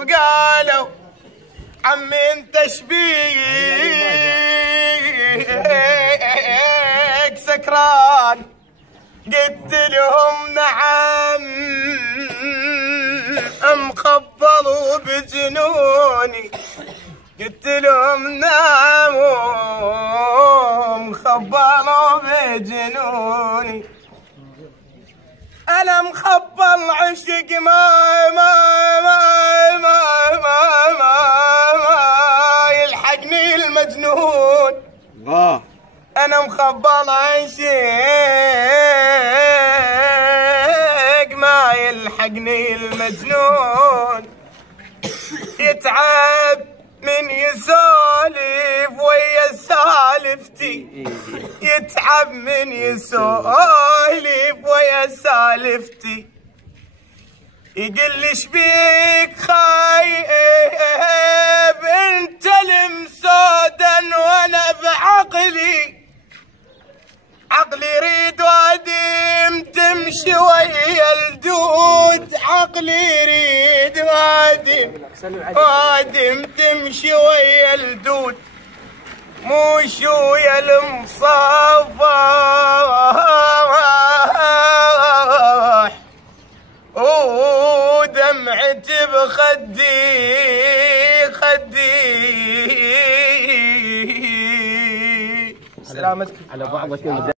وقالوا عم انت شبيك سكران، قلت لهم نعم مخبلوا بجنوني، قلت لهم نعم مخبلوا بجنوني. انا مخبل عشق ما يلحقني المجنون. انا مخبل عشق ما يلحقني المجنون، يتعب من يسولف ويا سالفتي، يتعب من يسولف ويا سالفتي، يقول لي شبيك خايب انت المسودا وانا بعقلي، عقلي يريد وادم تمشي ويا الدود، عقلي يريد وادم تمشي ويا الدود، مو شويا المصافح ودمعتي بخدي سلامتك على بعضك.